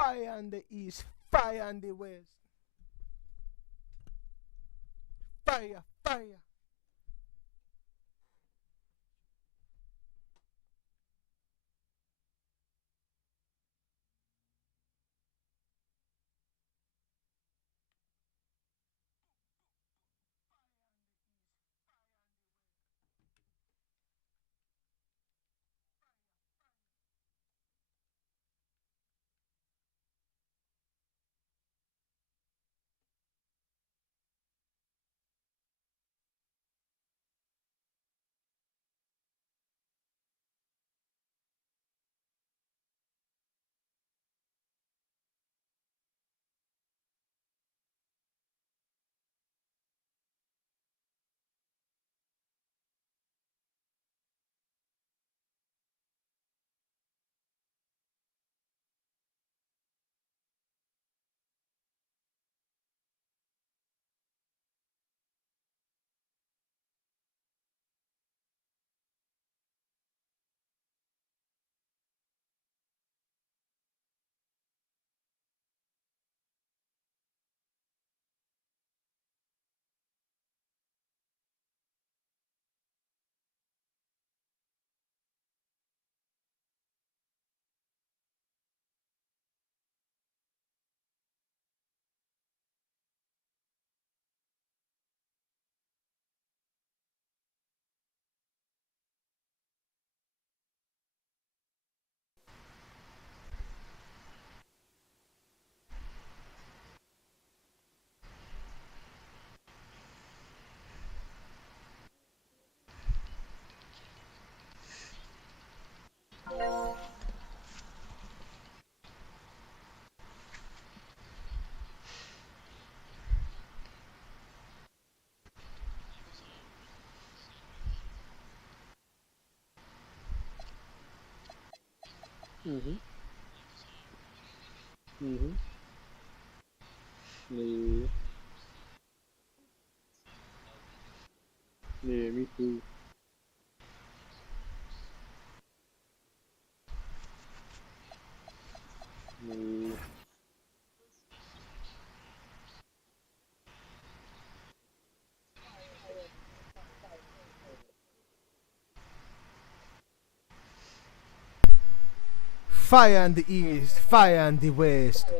Fire in the east, fire in the west. Fire, fire. Mm-hmm. Mm-hmm. Yeah. Yeah, me too. Yeah. Fire in the east, fire in the west. Oh,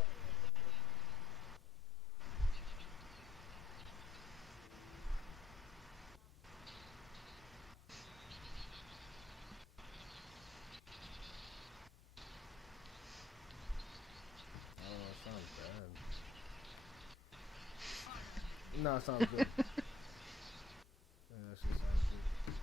it sounds bad. No, it sounds good. Yeah, that shit sounds good.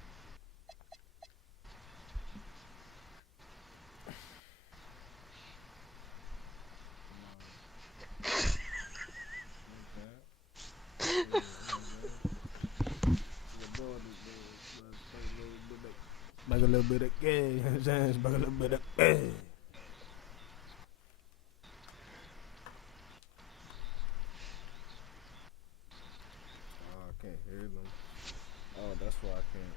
Like a little bit of yeah, you know what I'm saying? Like a little bit of yeah. Oh, I can't hear them. Oh, that's why I can't.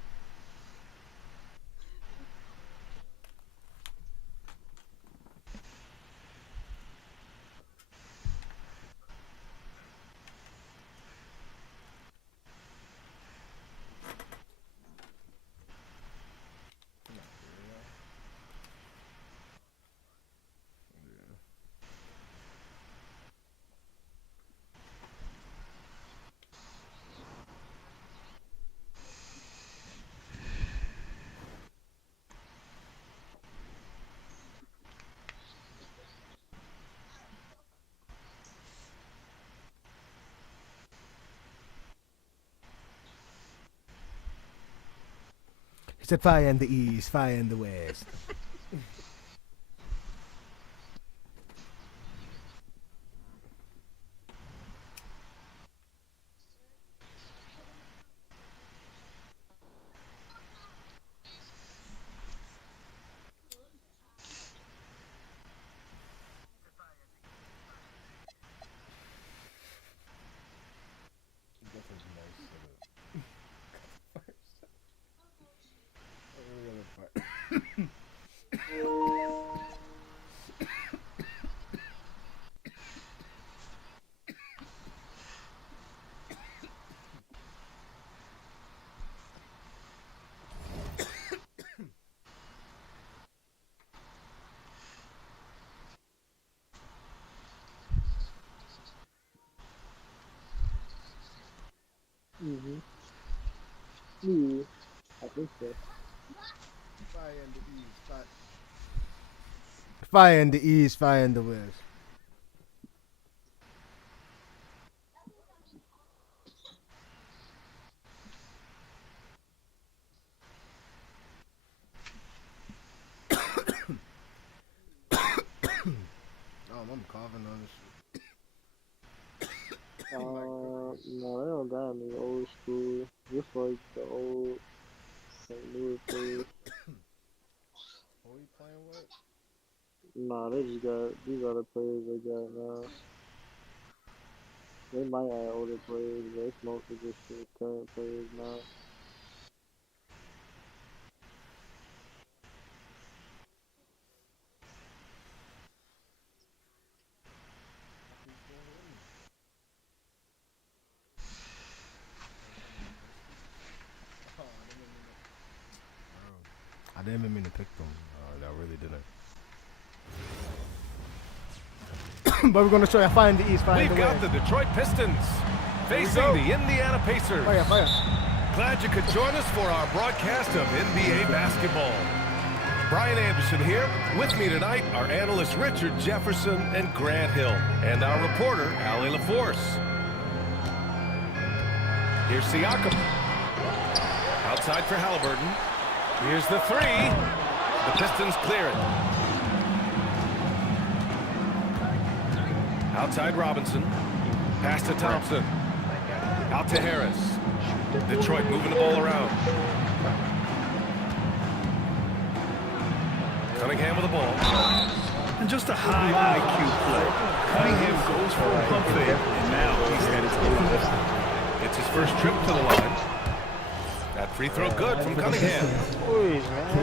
Not hear y'all. He said fire in the east, fire in the west. That was nice. We're gonna fight. Yeah, I think so. Fire in the east. Fire in the east. Fire in the west. I'm coughing on this shit. My No, they don't got any old school. Just like the old St. Louis players. Who you playing with? Nah, they just got these other players they got now. They might add older players, but it's mostly just the current players now. I didn't even mean to pick them. I really didn't. But we're going to show you fire in the east, fire in the We've got west. the Detroit Pistons facing the Indiana Pacers. Fire, fire. Glad you could join us for our broadcast of NBA basketball. Brian Anderson here. With me tonight are analysts Richard Jefferson and Grant Hill, and our reporter, Allie LaForce. Here's Siakam. Outside for Halliburton. Here's the three. The Pistons clear it. Outside Robinson. Pass to Thompson. Out to Harris. Detroit moving the ball around. Cunningham with the ball. And just a high IQ play. Cunningham goes for a pump fake, and now he's headed to the line. It's his first trip to the line. That free throw good from Cunningham.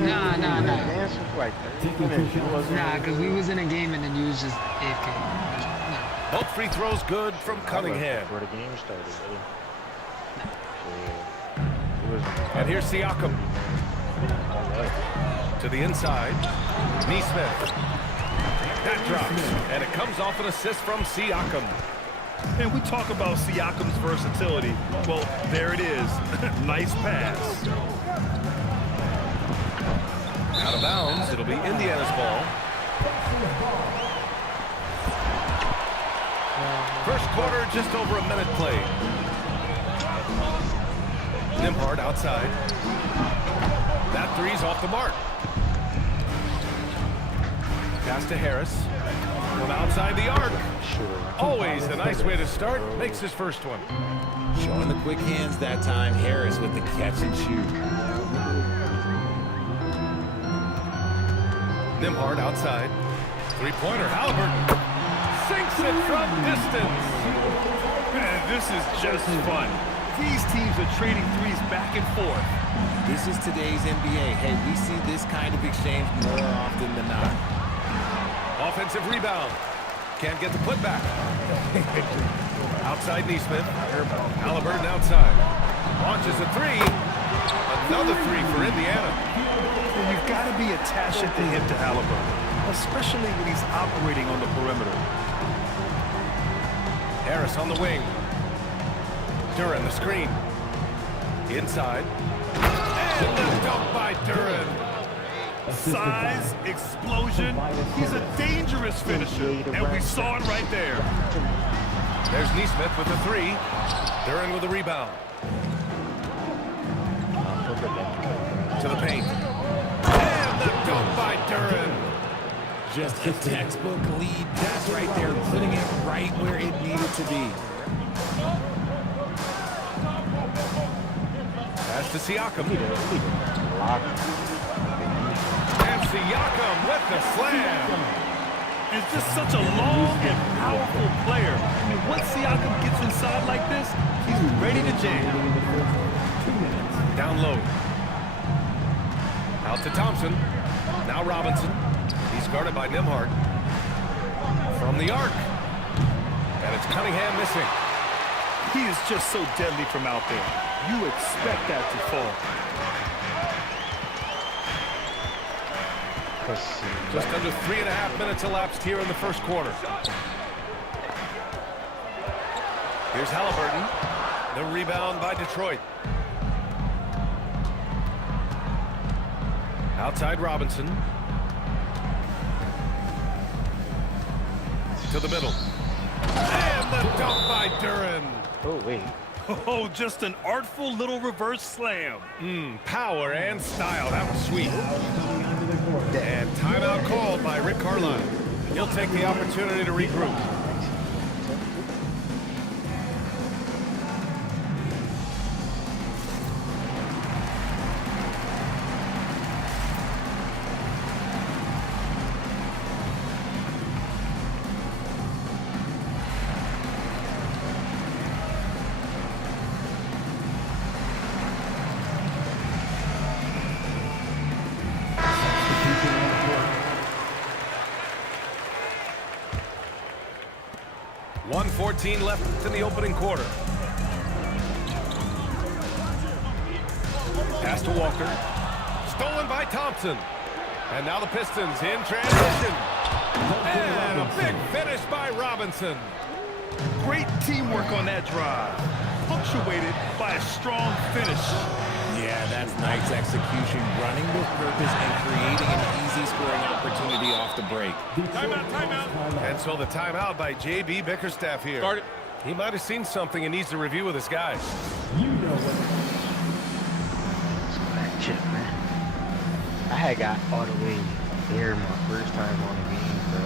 Nah. Dancing for like 30 minutes. Nah, because we was in a game and then you was just AFK. Nah. Both free throws good from Cunningham. Where the game started, really. And here's Siakam. To the inside. Neesmith. That drops. And it comes off an assist from Siakam. And we talk about Siakam's versatility. Well, there it is. Nice pass. Out of bounds. It'll be Indiana's ball. First quarter, just over a minute played. Nembhard outside. That three's off the mark. Pass to Harris. From outside the arc. Always a nice way to start. Makes his first one. Showing the quick hands that time. Harris with the catch and shoot. Nembhard outside. Three-pointer. Halliburton sinks it from distance. Man, this is just fun. These teams are trading threes back and forth. This is today's NBA. Hey, we see this kind of exchange more often than not. Offensive rebound. Can't get the putback. Outside Neesmith. Halliburton outside. Launches a three. Another three for Indiana. And you've got to be attached at the hip to Halliburton, especially when he's operating on the perimeter. Harris on the wing. Duran the screen. Inside. And the dunk by Duran. Size, explosion. He's a dangerous finisher, and we saw it right there. There's Neesmith with the three. Duran with the rebound. To the paint. And the dunk by Duran. Just a textbook lead pass right there, putting it right where it needed to be. Pass to Siakam. And Siakam with the slam. It's just such a long and powerful player. I mean, once Siakam gets inside like this, he's ready to jam. Down low. Out to Thompson. Now Robinson. He's guarded by Nembhard. From the arc. And it's Cunningham missing. He is just so deadly from out there. You expect that to fall. Just under 3.5 minutes elapsed here in the first quarter. Here's Halliburton. The rebound by Detroit. Outside Robinson. To the middle. And the dunk by Duran. Oh, wait. Oh, just an artful little reverse slam. Power and style. That was sweet. And timeout called by Rick Carlisle. He'll take the opportunity to regroup. .1:14 left in the opening quarter. Pass to Walker. Stolen by Thompson. And now the Pistons in transition. And a big finish by Robinson. Great teamwork on that drive, punctuated by a strong finish. Yeah, that's nice execution, running with purpose and creating an easy scoring opportunity off the break. Timeout, timeout. And so the timeout by J.B. Bickerstaff here. Start it. He might have seen something and needs to review with his guys. Shit, man. I had got all the way there my first time on the game, bro.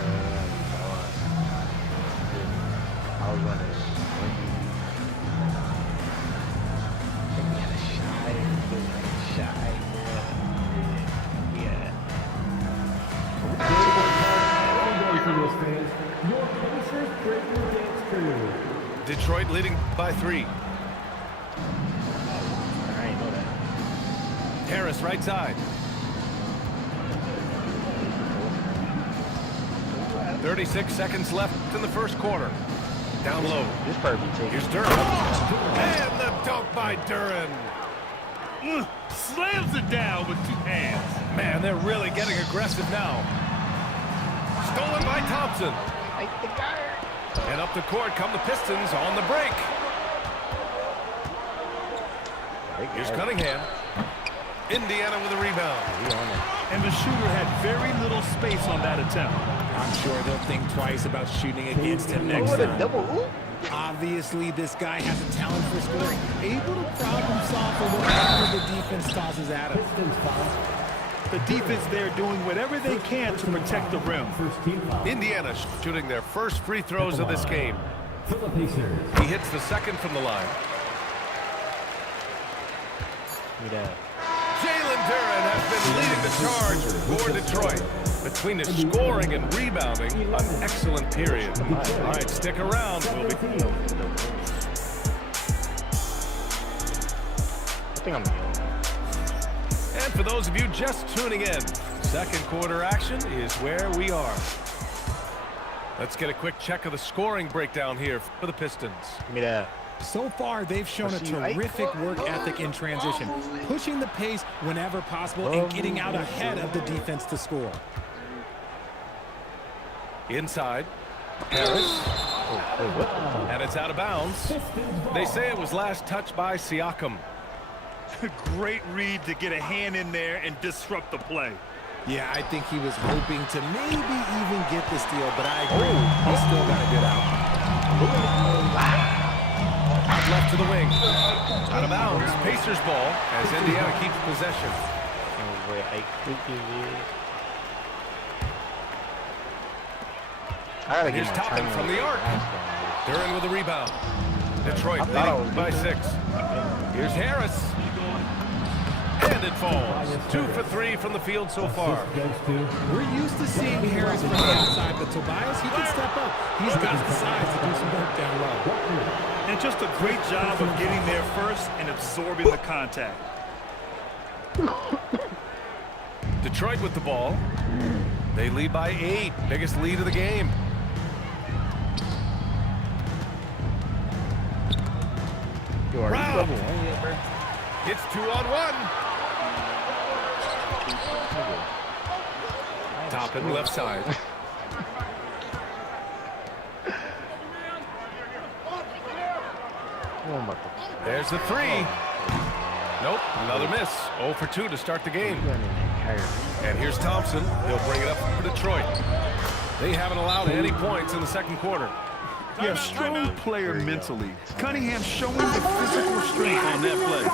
I was running. Detroit leading by 3. I ain't know that. Harris right side. 36 seconds left in the first quarter. Down low. This part be taken. Here's Duran. And the dunk by Duran. Slams it down with 2 hands. Man, they're really getting aggressive now. Stolen by Thompson. And up the court come the Pistons on the break. Here's Cunningham. Indiana with a rebound. And the shooter had very little space on that attempt. I'm sure they'll think twice about shooting against him next time. Double. Obviously, this guy has a talent for scoring, able to problem solve for whatever the defense tosses at him. The defense there doing whatever they can to protect the rim. Indiana shooting their first free throws of this game. He hits the second from the line. Jalen Duran has been leading the charge for Detroit. Between his scoring and rebounding, an excellent period. All right, stick around. We'll be... I think I'm And for those of you just tuning in, second quarter action is where we are. Let's get a quick check of the scoring breakdown here for the Pistons. Give me that. So far, they've shown a terrific work ethic in transition, pushing the pace whenever possible and getting out ahead of the defense to score. Inside, Harris. And it's out of bounds. They say it was last touched by Siakam. Great read to get a hand in there and disrupt the play. Yeah, I think he was hoping to maybe even get the steal, but I agree. He still got a good out. Out left to the wing. Out of bounds. Pacers ball as Indiana keeps possession. Here's Toppin from the arc. Duran with the rebound. Detroit leading by 6. Here's Harris. And it falls. 2 for 3 from the field so far. We're used to seeing Harris from the outside, but Tobias, he can step up. He's got the size to do some work down low. And just a great job of getting there first and absorbing the contact. Detroit with the ball. They lead by 8. Biggest lead of the game. Round. It's 2-on-1. Toppin left side. There's the 3. Nope, another miss. 0 for 2 to start the game. And here's Thompson. He'll bring it up for Detroit. They haven't allowed any points in the second quarter. Yeah, strong player mentally. Cunningham showing the physical strength on that play.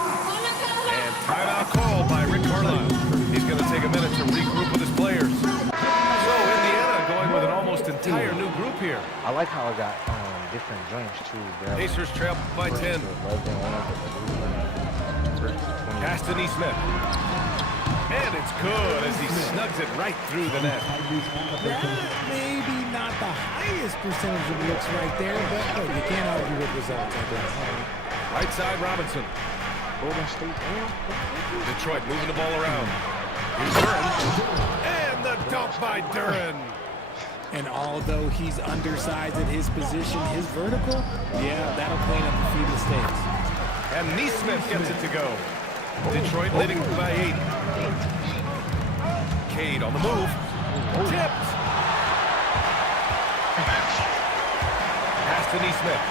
And timeout called by Rick Carlisle. He's going to take a minute to regroup with his players. So Indiana going with an almost entire new group here. I like how I got different joints too, bro. Pacers trail by 10. Pass to Neesmith. And it's good as he snugs it right through the net. That maybe not the highest percentage of looks right there, but look, you can't argue with results, I guess. Right side, Robinson. Golden State. Detroit moving the ball around. Here's Duren. And the dunk by Duren. And although he's undersized at his position, his vertical, yeah, that'll clean up a few mistakes. And Neesmith gets it to go. Detroit leading by 8. Cade on the move. Tipped. Pass to Neesmith.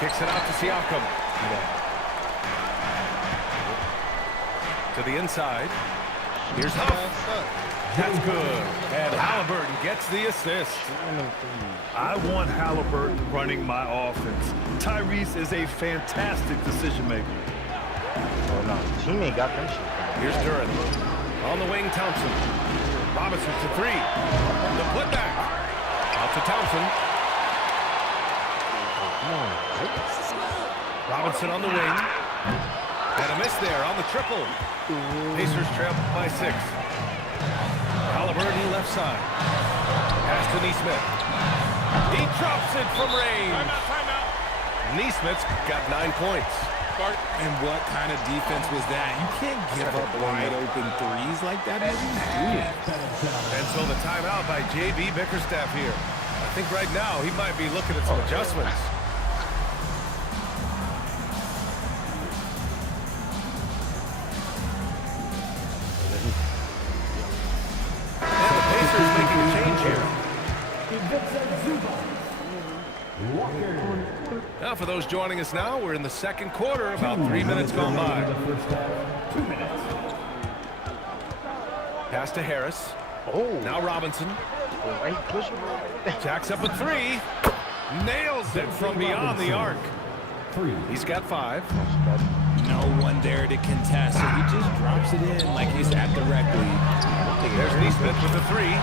Kicks it out to Siakam. To the inside. Here's Huff. That's good. And Halliburton gets the assist. I want Halliburton running my offense. Tyrese is a fantastic decision maker. Oh no, teammate got them shit. Here's Duren. On the wing, Thompson. Robinson to 3. The putback. Out to Thompson. Robinson on the wing. And a miss there on the triple. Pacers trail by 6. Halliburton left side. Pass to Neesmith. He drops it from range. Neesmith's got 9 points. And what kind of defense was that? You can't give up wide open threes like that. And so the timeout by J.B. Bickerstaff here. I think right now he might be looking at some adjustments. And the Pacers making a change here. Now for those joining us now, we're in the second quarter, about 3 minutes gone by. Pass to Harris. Now Robinson. Jacks up a 3. Nails it from beyond the arc. He's got 5. No one there to contest, so he just drops it in like he's at the rec league. There's Neesmith with the 3.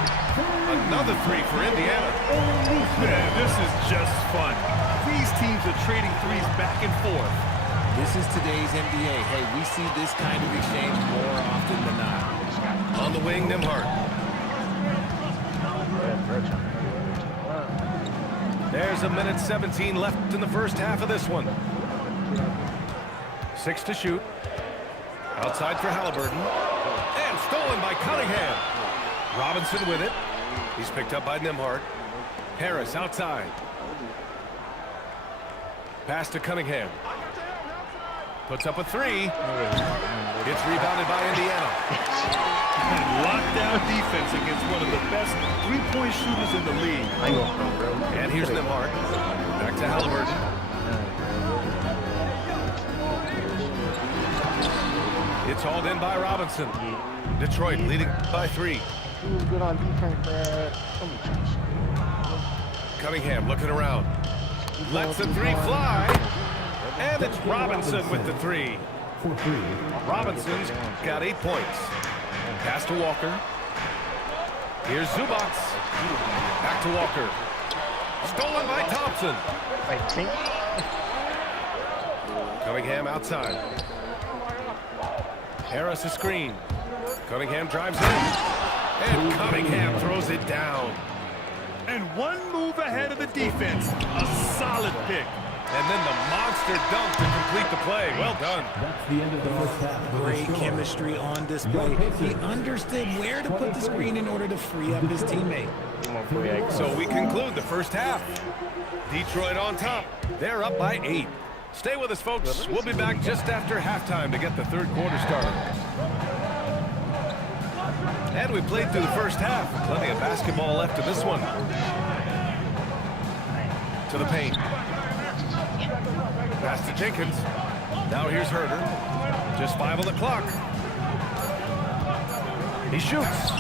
Another 3 for Indiana. Man, this is just fun. These teams are trading threes back and forth. This is today's NBA. Hey, we see this kind of exchange more often than not. On the wing, Nembhard. There's a minute 17 left in the first half of this one. 6 to shoot. Outside for Halliburton. And stolen by Cunningham. Robinson with it. He's picked up by Nembhard. Harris outside. Pass to Cunningham. Puts up a 3. Gets rebounded by Indiana. Lockdown defense against one of the best three-point shooters in the league. And here's Nembhard. Back to Halliburton. It's hauled in by Robinson. Detroit leading by 3. He was good on defense, man. Cunningham looking around. Lets the 3 fly. And it's Robinson with the 3. Robinson's got 8 points. Pass to Walker. Here's Zubac. Back to Walker. Stolen by Thompson. Cunningham outside. Harris a screen. Cunningham drives in. And Cunningham throws it down. And one move ahead of the defense. A solid pick. And then the monster dunk to complete the play. Well done. That's the end of the first half. Great chemistry on display. He understood where to put the screen in order to free up his teammate. So we conclude the first half. Detroit on top. They're up by 8. Stay with us, folks. We'll be back just after halftime to get the third quarter started. And we played through the first half. Plenty of basketball left in this one. To the paint. Pass to Jenkins. Now here's Herter. Just 5 on the clock. He shoots.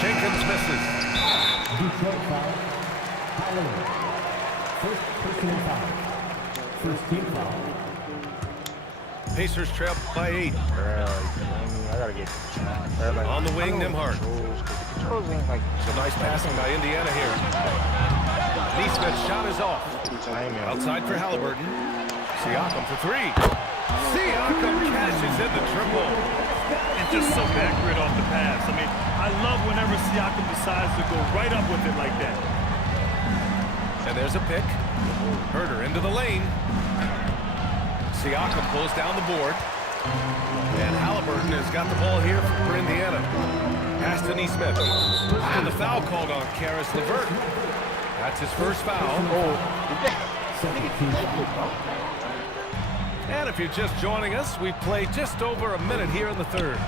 Jenkins misses. Detroit foul. Tyler. First personal foul. First team foul. Pacers trail by 8. Bro, I gotta get like, On the wing, Nembhard. Controls ain't like Some nice passing by Indiana here. Neesmith's shot is off. Outside for Halliburton. Siakam for 3. Siakam cashes in the triple. And just so accurate off the pass. I mean, I love whenever Siakam decides to go right up with it like that. And there's a pick. Herder into the lane. Siakam pulls down the board. And Halliburton has got the ball here for Indiana. Pass to Neesmith. And the foul called on Karis LeVert. That's his first foul. And if you're just joining us, we've played just over a minute here in the third.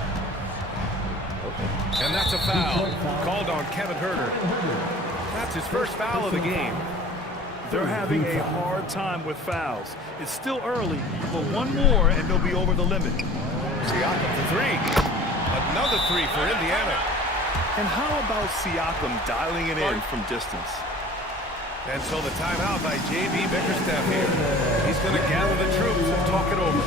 And that's a foul called on Kevin Herder. That's his first foul of the game. They're having a hard time with fouls. It's still early, but one more and they'll be over the limit. Siakam for 3. Another 3 for Indiana. And how about Siakam dialing it in from distance? And so the timeout by J.B. Bickerstaff here. He's going to gather the troops and talk it over.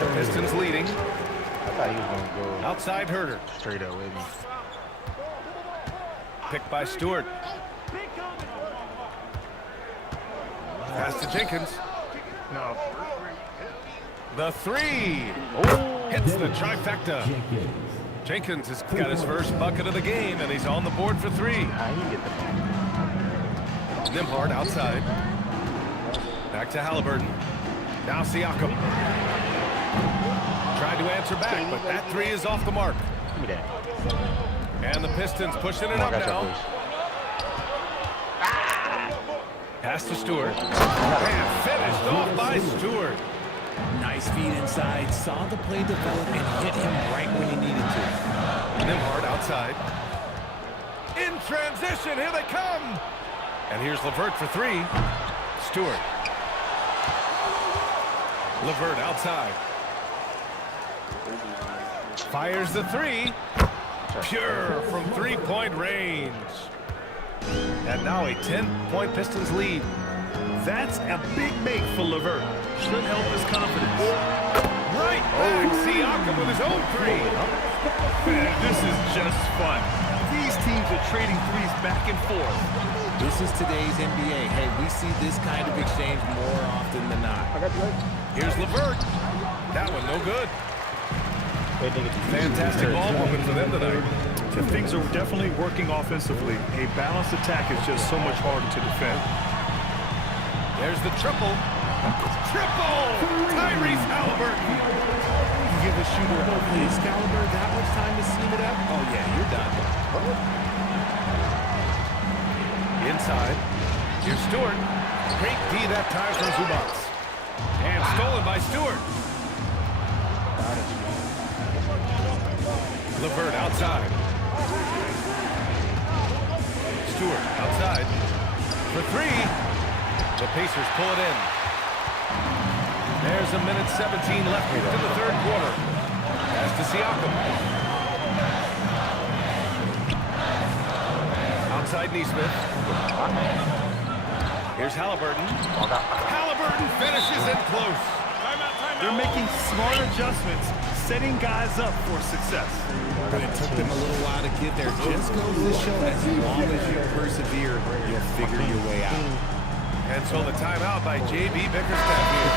The Pistons leading. I thought he was gonna go Outside Herder. straight up with me. Picked by Stewart. Pass to Jenkins. No. The 3. Hits the trifecta. Jenkins has got his first bucket of the game, and he's on the board for 3. Nembhard outside. Back to Halliburton. Now Siakam. Tried to answer back, but that 3 is off the mark. Give me that. And the Pistons pushing it up now. Pass to Stewart. And finished off by Stewart. Nice feed inside, saw the play develop and hit him right when he needed to. Nembhard outside. In transition, here they come. And here's LeVert for 3. Stewart. LeVert outside. Fires the 3. Pure from 3-point range. And now a 10-point Pistons lead. That's a big make for LeVert. Should help his confidence. Right back, Siakam with his own 3. Man, this is just fun. These teams are trading threes back and forth. This is today's NBA. Hey, we see this kind of exchange more often than not. Here's LeVert. That one no good. Fantastic ball movement for them tonight. And things are definitely working offensively. A balanced attack is just so much harder to defend. There's the triple. Triple! Tyrese Halliburton. You give a shooter of his caliber that much time to seam it up? Oh, yeah, you're done. Inside. Here's Stewart. Great D that time from Zubac. And stolen by Stewart. LeVert outside. Stewart outside. For 3. The Pacers pull it in. There's a minute 17 left in the third quarter. Pass to Siakam. Outside Neesmith. Here's Halliburton. Halliburton finishes in close. They're making smart adjustments, setting guys up for success. It took them a little while to get there. Just goes to show as long as you persevere, you'll figure your way out. And so the timeout by J.B. Bickerstaff here.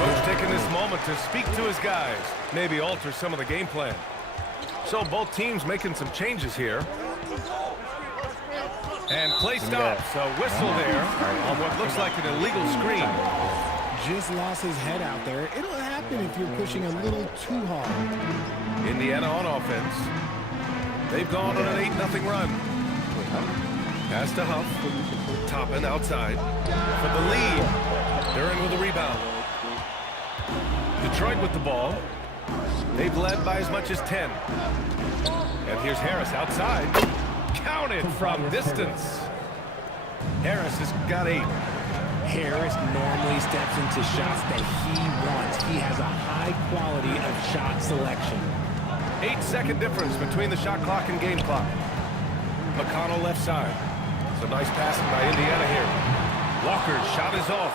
Coach taking this moment to speak to his guys, maybe alter some of the game plan. So both teams making some changes here. And play stops, a whistle there on what looks like an illegal screen. Just lost his head out there. It'll happen if you're pushing a little too hard. Indiana on offense. They've gone on an 8-0 run. Pass to Huff. Toppin outside for the lead. Duren with the rebound. Detroit with the ball. They've led by as much as 10. And here's Harris outside. Counted from distance. Harris has got 8. Harris normally steps into shots that he wants. He has a high quality of shot selection. 8-second difference between the shot clock and game clock. McConnell left side. So nice passing by Indiana here. Walker's shot is off.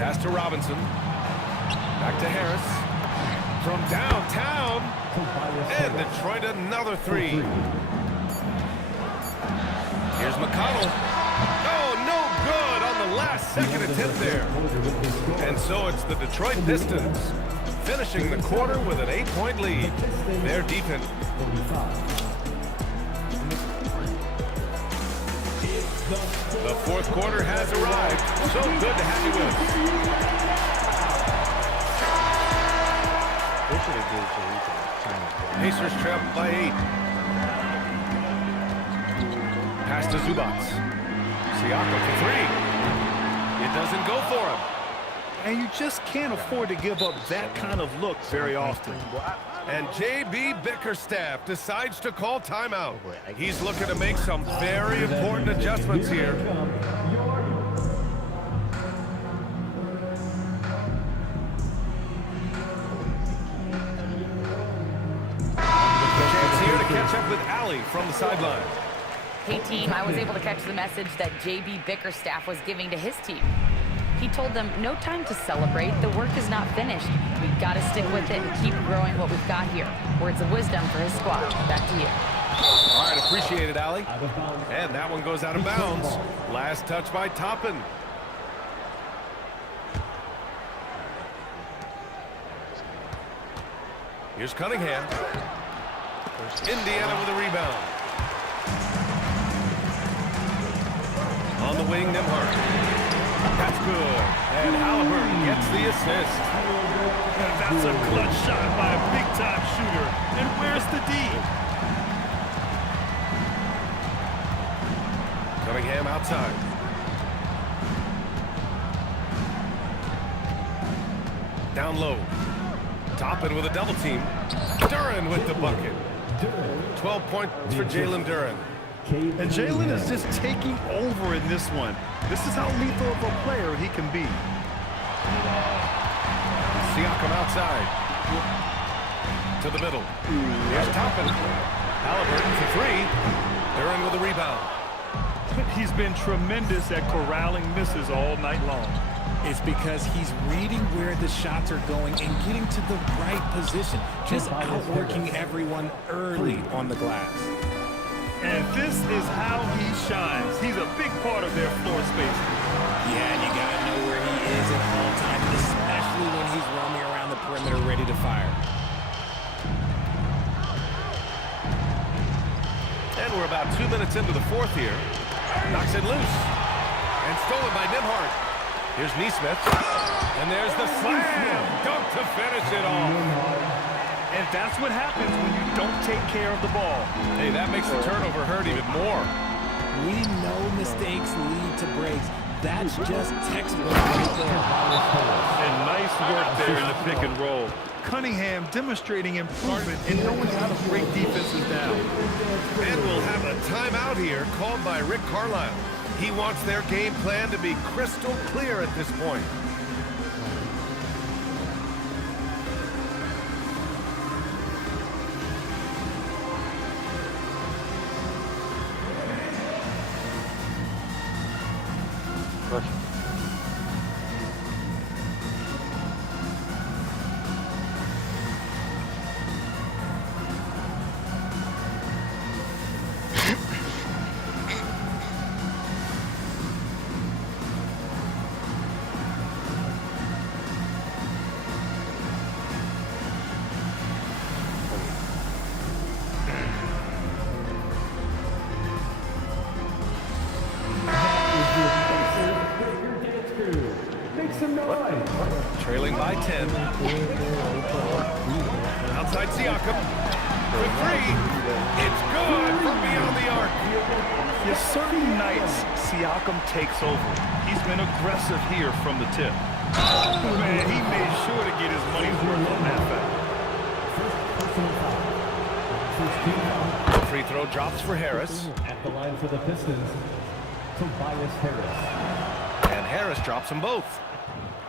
Pass to Robinson. Back to Harris. From downtown. And Detroit another three. Here's McConnell. Oh, no good on the last second attempt there. And so it's the Detroit Pistons finishing the quarter with an 8-point lead. Their defense. The fourth quarter has arrived. So good to have you with us. Pacers trail by 8. Pass to Zubac. Siakam for 3. It doesn't go for him. And you just can't afford to give up that kind of look very often. And J.B. Bickerstaff decides to call timeout. He's looking to make some very important adjustments here. The chance here to catch up with Allie from the sideline. Hey team, I was able to catch the message that J.B. Bickerstaff was giving to his team. He told them, no time to celebrate. The work is not finished. We've got to stick with it and keep growing what we've got here. Words of wisdom for his squad. Back to you. All right, appreciate it, Allie. And that one goes out of bounds. Last touch by Toppin. Here's Cunningham. Indiana with a rebound. On the wing, Nembhard. That's good. And Halliburton gets the assist. That's a clutch shot by a big-time shooter. And where's the D? Cunningham outside. Down low. Toppin with a double team. Duren with the bucket. 12 points for Jalen Duren. And Jalen is just taking over in this one. This is how lethal of a player he can be. Siakam outside. To the middle. Here's Toppin. Halliburton for 3. Duren with a rebound. He's been tremendous at corralling misses all night long. It's because he's reading where the shots are going and getting to the right position. Just outworking everyone early on the glass. And this is how he shines. He's a big part of their floor space. Yeah, and you gotta know where he is at all times, especially when he's roaming around the perimeter ready to fire. And we're about 2 minutes into the fourth here. Knocks it loose. And stolen by Nembhard. Here's Nesmith. And there's the slam. Dunk to finish it off. And that's what happens when you don't take care of the ball. Hey, that makes the turnover hurt even more. We know mistakes lead to breaks. That's just textbook right there. And nice work there in the pick and roll. Cunningham demonstrating improvement in knowing how to break defenses down. And we'll have a timeout here called by Rick Carlisle. He wants their game plan to be crystal clear at this point. Trailing by 10. Outside Siakam. For 3. It's good from beyond the arc. Yeah, certain nights, Siakam takes over. He's been aggressive here from the tip. Oh, man, he made sure to get his money's worth on that foul. Free throw drops for Harris. At the line for the Pistons, Tobias Harris. And Harris drops them both.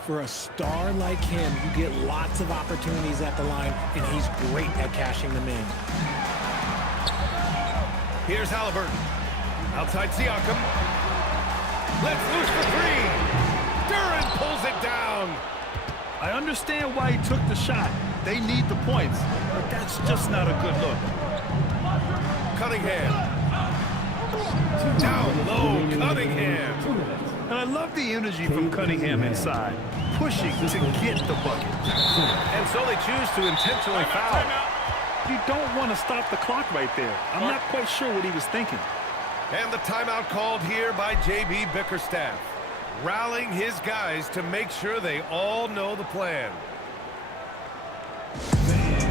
For a star like him, you get lots of opportunities at the line, and he's great at cashing them in. Here's Halliburton. Outside Siakam. Let's loose for three. Duran pulls it down. I understand why he took the shot. They need the points, but that's just not a good look. Cunningham. Down low, Cunningham. And I love the energy from Cunningham inside, pushing to get the bucket. And so they choose to intentionally foul. You don't want to stop the clock right there. I'm not quite sure what he was thinking. And the timeout called here by JB Bickerstaff, rallying his guys to make sure they all know the plan.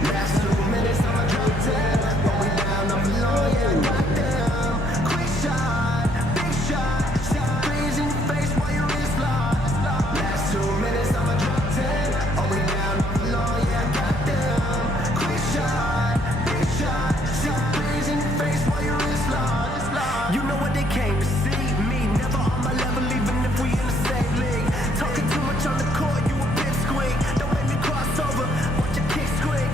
Last 2 minutes, I'ma drop 10. When we down, I'm low, yeah, goddamn. Quick shot, big shot, shot. Freeze in your face while your wrist locked. Last 2 minutes, I'ma drop 10. Are we down, I'm low, yeah, goddamn. Quick shot, big shot, shot. Freeze in your face while your wrist locked. You know what they came to see. Me, never on my level, even if we in the same league. Talking too much on the court, you a bit squeak. Don't make me cross over, watch your kick squeak.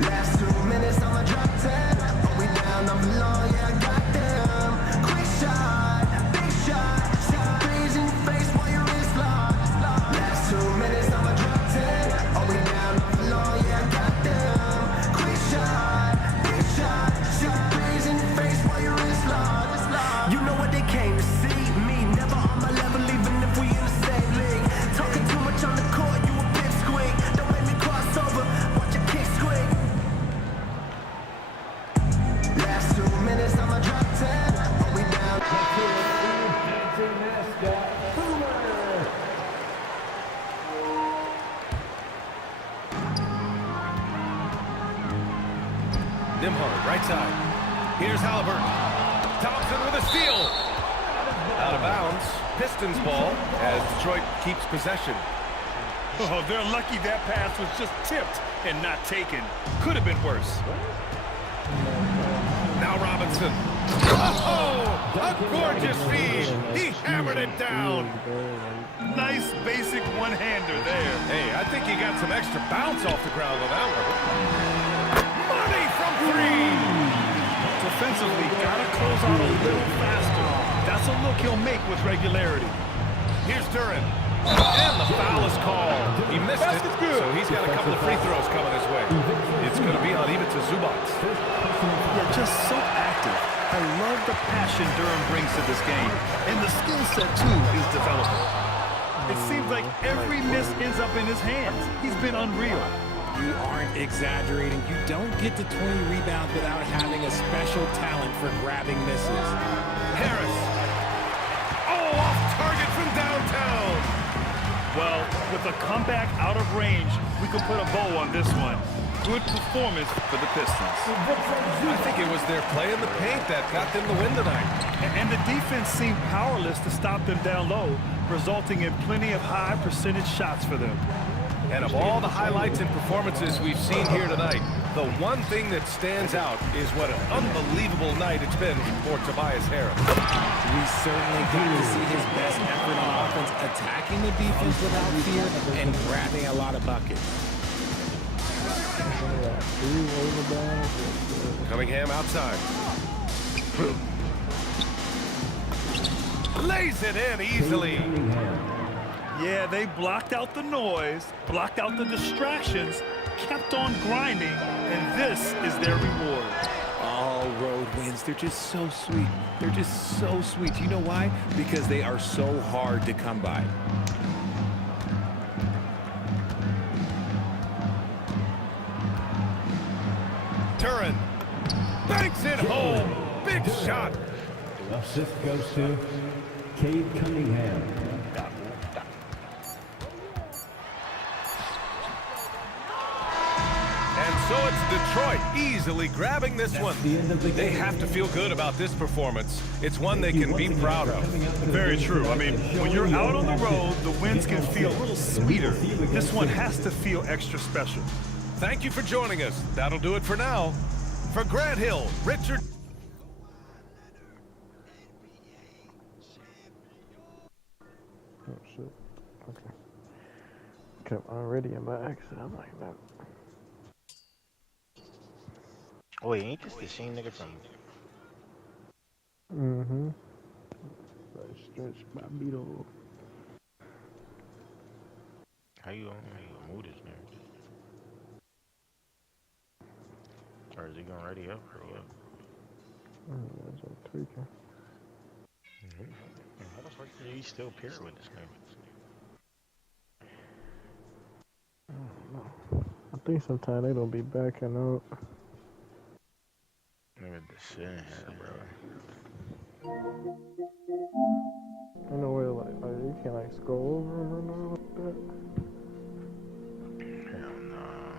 Last 2 minutes, I'ma drop 10. Are we down, I'm low, yeah, goddamn. Quick shot, big shot, shot. Freeze in your face while your wrist locked. Last 2 minutes, I'ma drop 10. Are we down, I'm low, yeah, goddamn. Quick shot, big shot, shot. Freeze in your face while your wrist locked. You know what they came to see. Me, never on my level, even if we in the same league. Talking too much on the court, you a bit squeak. Don't make me cross over, watch your kick squeak. Last 2 minutes, I'ma drop 10. Are we down? Dancing mascot, Boomer. Nimhard, right side. Here's Halliburton. Thompson with a steal. Out of bounds. Pistons ball as Detroit keeps possession. Oh, they're lucky that pass was just tipped and not taken. Could have been worse. Now Robinson. Oh, a gorgeous feed. He hammered it down. Nice basic one-hander there. Hey, I think he got some extra bounce off the ground on that one. Money from three. Defensively, gotta close out a little faster. That's a look he'll make with regularity. Here's Duran. And the foul is called. He missed it, so he's got a couple of free throws coming his way. It's going to be on Ivica Zubac. They're just so active. I love the passion Duran brings to this game. And the skill set, too, is developing. It seems like every miss ends up in his hands. He's been unreal. You aren't exaggerating. You don't get to 20 rebounds without having a special talent for grabbing misses. Harris. Oh, off target from downtown. Well, with a comeback out of range, we can put a bow on this one. Good performance for the Pistons. I think it was their play in the paint that got them the win tonight. And the defense seemed powerless to stop them down low, resulting in plenty of high percentage shots for them. And of all the highlights and performances we've seen here tonight, the one thing that stands out is what an unbelievable night it's been for Tobias Harris. We certainly got to see his best effort on offense, attacking the defense without fear and grabbing a lot of buckets. Cunningham outside. Lays it in easily. Yeah, they blocked out the noise, blocked out the distractions, kept on grinding, and this is their reward. All road wins, they're just so sweet. They're just so sweet. You know why? Because they are so hard to come by. Duran banks it home. Big shot. The assist goes to Cade Cunningham. And so it's Detroit easily grabbing this one. They have to feel good about this performance. It's one they can be proud of. Very true. I mean, when you're out on the road, the wins can feel a little sweeter. This one has to feel extra special. Thank you for joining us. That'll do it for now. For Grant Hill, Richard... Oh shit. Okay. Kept already in my exit. I'm like, no. Wait, ain't this the same nigga from? Mm-hmm. Stretch my beetle. How you gonna move this nigga? Or is he going ready up or what? That's all tweaking. How the fuck did he still pair with this nigga? I don't know. I think sometimes they don't be backing up. Nigga, the shit in here, bro. Ain't no way like you can't like scroll over them or nothing like that. Hell nah.